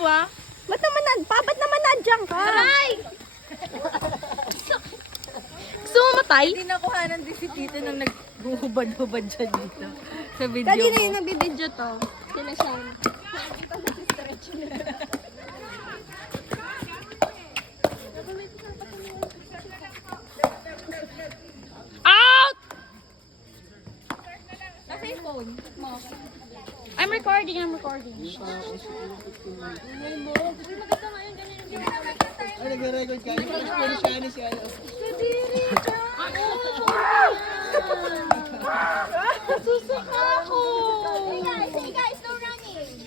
wa? Ba't naman nandiyan ka? Aray! Gusto mo matay? Hindi nakuhanan din si Tito nang nagbuhubad-hubad siya dito. Sa video Kanina mo. yung nagbibideo to. Sila siya. Out! Nasa yung phone mo. I'm recording. Ay, nagre-record ka. Pwede siya ni si ano. Susuka ako! Hey guys, no running.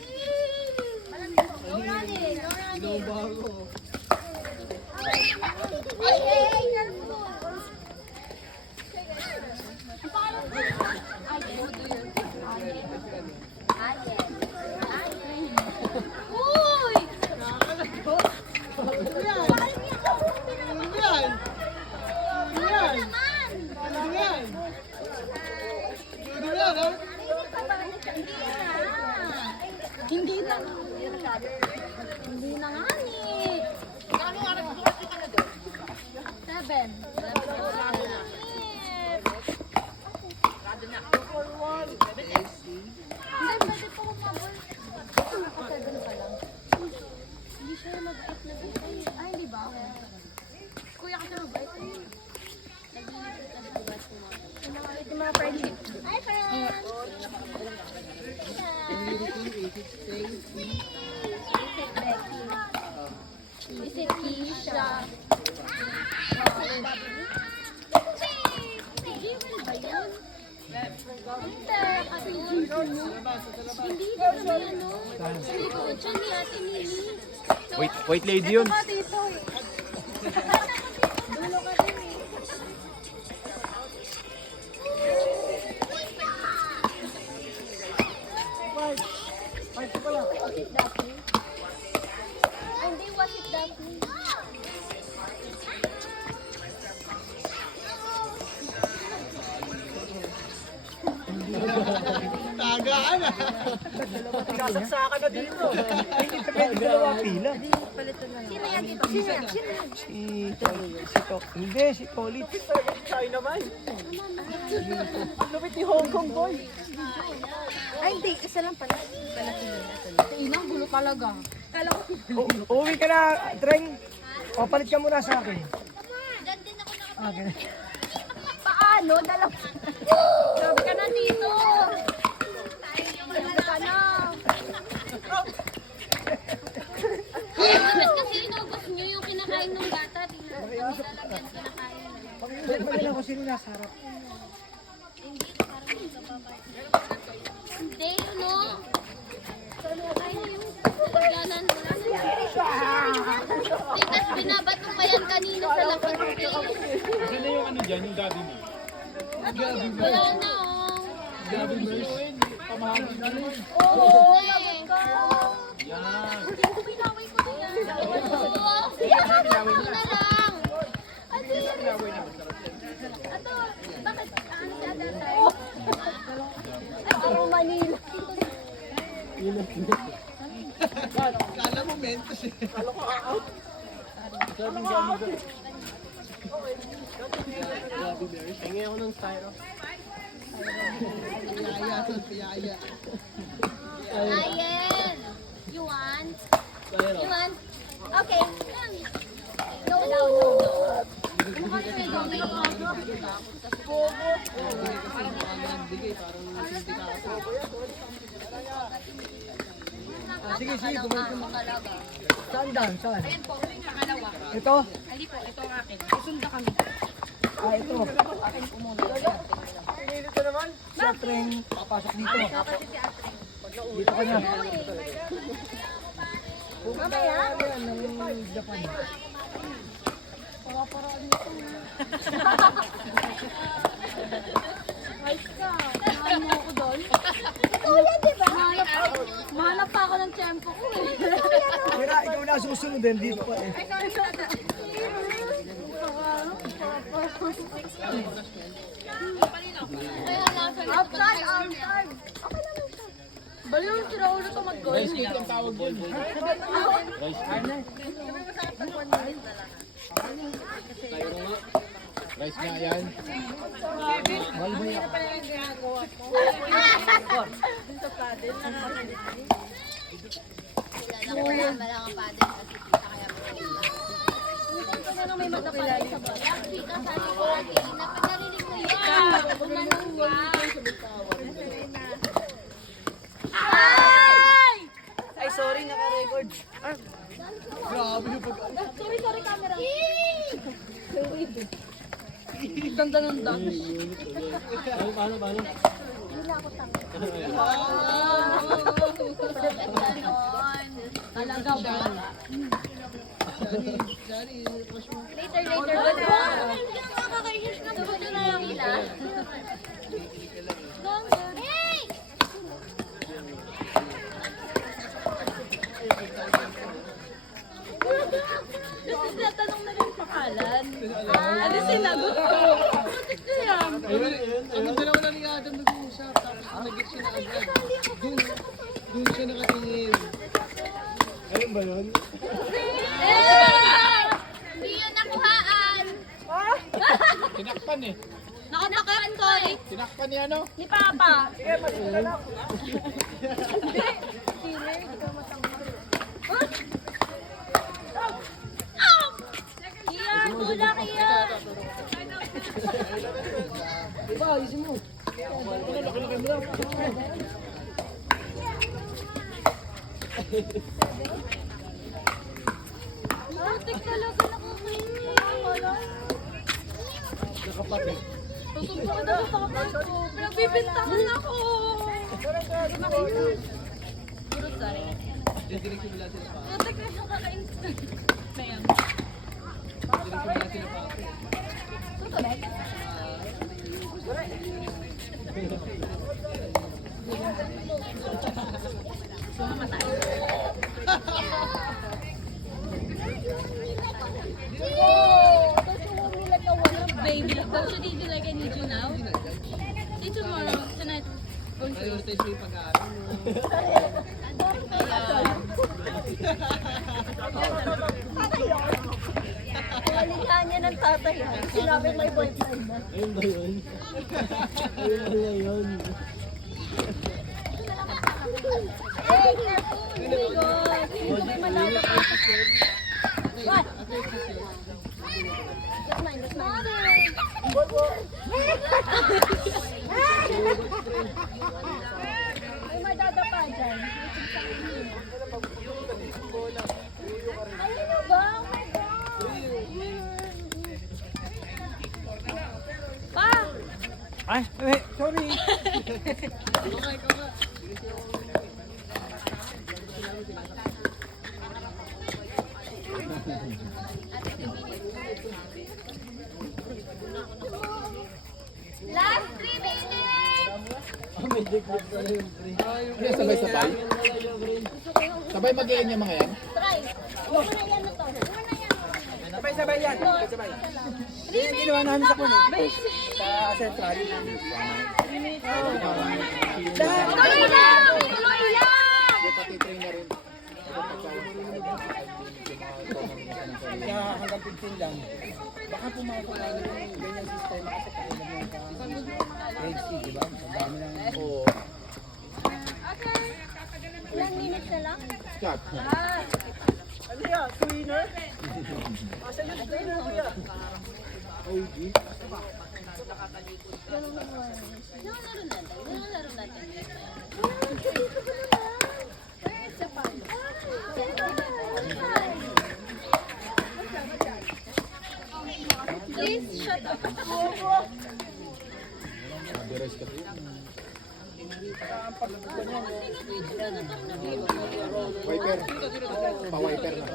No running. Inomba ako. Hey, careful. Uy! Ano yan? Ano yan? Ano yan? Ano yan? Ano yan, ha? Hindi na. Hindi na nga ni. Seven. Hindi siya mag-up na bit. Ay, hindi ba? Kuya kasi mag-up. Nag-iisip na sa bus mo. Yung mga friends. Hi, friends! Is it Keisha? Jewel ba yun? Hindi, ano? Hindi ko siya ni Ate Mimi. White lady yun. Dulo ka din eh. Was it Daphne? Ay, hindi, was it Daphne? Tagaan, ha? Sasaksakan na dito. Pwede dalawa pila. Sino yan dito? Sino yan? Si Tok. Hindi, si Tolit. Tayo naman. Lupit ni Hong Kong boy. Ay, hindi. Isa lang pala. Inang gulo talaga. Uwi ka na, Treng. O, palit ka muna sa akin. Okay. Paano? Dalawa. Grabe ka na dito. Dalawa ka na. Bakit kasi inubos nyo yung kinakain ng bata? Lalagyan kinakain. Pagkakita ko sino nasa harap. Hindi, ano? Ay, yung paglanan mo lang. Titas, binabat mo pa yan kanina sa lapit. Ano yung ano dyan, yung gabi mo? Wala na, oh. Gabi nurse. Pamahagi na nun. Oo, eh. Yan. Hindi ko binaway ko na yan. Sinakabot mo na lang. Ato, bakit? Ano siya dati? Ako Manila. Kala mo mentos eh. Tingin ako ng styro. Piyaya. Ayen. You want? You want? Okay. No, no, no. Sige, bumalik ka. Saan daan? Saan? Ito? Hindi po, ito ang akin. Isunda kami. Ah, ito. Pinili ka naman. Sa Treng, papasok dito. Dito ka na. Mamaya? Yan, ng Japan. Ayos ka. Mahal mo ako doon. Ikaw yan, di ba? Mahanap pa ako ng tiyempo ko eh. Kaya ikaw na susunod din dito pa eh. Kaya nasa Outside, outside. Okay naman siya. Baliw, si Raulo to mag-goal. Rice cake ang tawag dyan. Rice cake. Rice nga yan. Wala kang paddle kasi kita kaya Ano may matapalay sa bala? Kita sa likod, napagarinig ko yan. Umanong ba? Ay, sorry, naka-record. Grabe yung pag... Sorry, camera. Ganda ng dance. Paano? Talaga ba? Johnny, wash mo. Later ba na? Sabot na lang nila. Hey! Kasi natanong na yung pangalan. Ano sinagot ko? Bakit ko yan? Ang dalawa na ni Adam nag-uusap, tapos nag-get siya na agad. Doon siya nakatingin. Ayun ba yun? Hindi yun nakuhaan. Tinakpan eh. Nakatakan ko eh. Tinakpan ni ano? Ni Papa. Kiya, tula Kiya. Diba, isin mo. Matik talaga nakakainin. Nakapatid. Tutumpok na sa tapos ko. Pinagbibintangan ako. Puro sorry. Diretso mo lang sila pa. Matik na siya kakain. Mayam. Diretso mo lang sila pa. Susunod. Sumama tayo. Baby, don't you need you like I need you now? See tomorrow, tonight. Going to Prioritize mo yung pag-aaral mo. Kalingahan niya ng tatay. Sinabi may boyfriend na. Ayun ba yun? Ayun ba yun? Hey, careful! Oh my God! Feeling ko may malala pa. What? That's mine, that's mine. May madadapa dyan. Ayun na ba? Oh my God! Pa! Ay, sorry. Last 3 minutes! May diklik na yung free. Ano yan, sabay-sabay? Sabay mag-iin yung mga yan? Try! Huwag mo na yan na to. Huwag mo na yan. Sabay-sabay yan. Sabay. Yung ginawa namin sa kunin. Sa Central. Tuloy lang! Tuloy lang! Hindi, pati train na rin. Kaya hanggang 15 lang. Baka pumasok na yung ganyan sistema kasi pakilang mo sa grade C, di ba? Sa dami ng... Oo. Ilang minutes na lang? Chat. Ano yan? Twinner? Asan yung twinner mo yan? OG. Anong laro natin? Anong laro natin? Where's the fun? Please shut up. Mabilis ka po. Wiper. Pa-wiper na.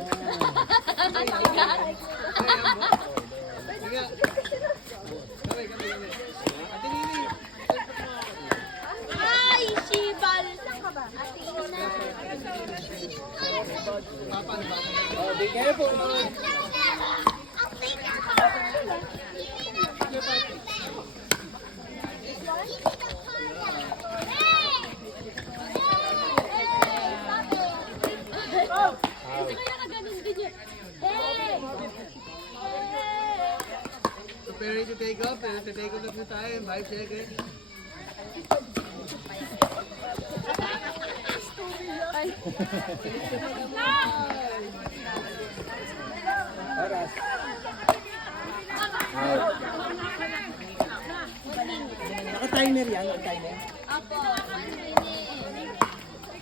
Ay, Shibal! Saan ka ba? Ate Ina. Oh, be careful. we're ready to take off. Take off na po tayo. 5 seconds. Oras. Naka-timer yan, naka-timer. Apo, 1 minute.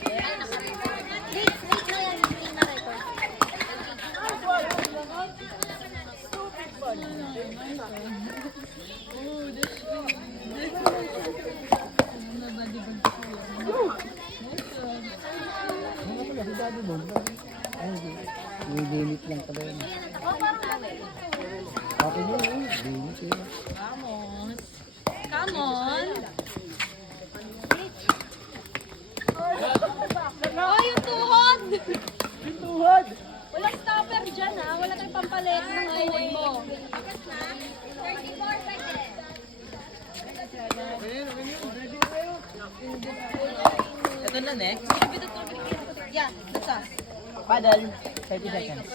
Ay, naka-record. Wait na yan, hindi na record. Ano pala, si Daddy Bob? Ay, hindi. Limit lang pala yun. Okay na yun, limit yun. Vamos. Come on. Oh, yung tuhod! Yung tuhod! Walang stopper dyan ha. Wala tayong pampalit ng tuhod mo. Ito na next. Yeah, that's us. Paddle. 30 seconds.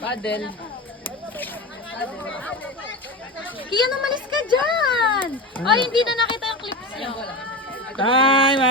Paddle. Kian, umalis ka dyan! Ay, hindi na nakita yung clips niyo. Time!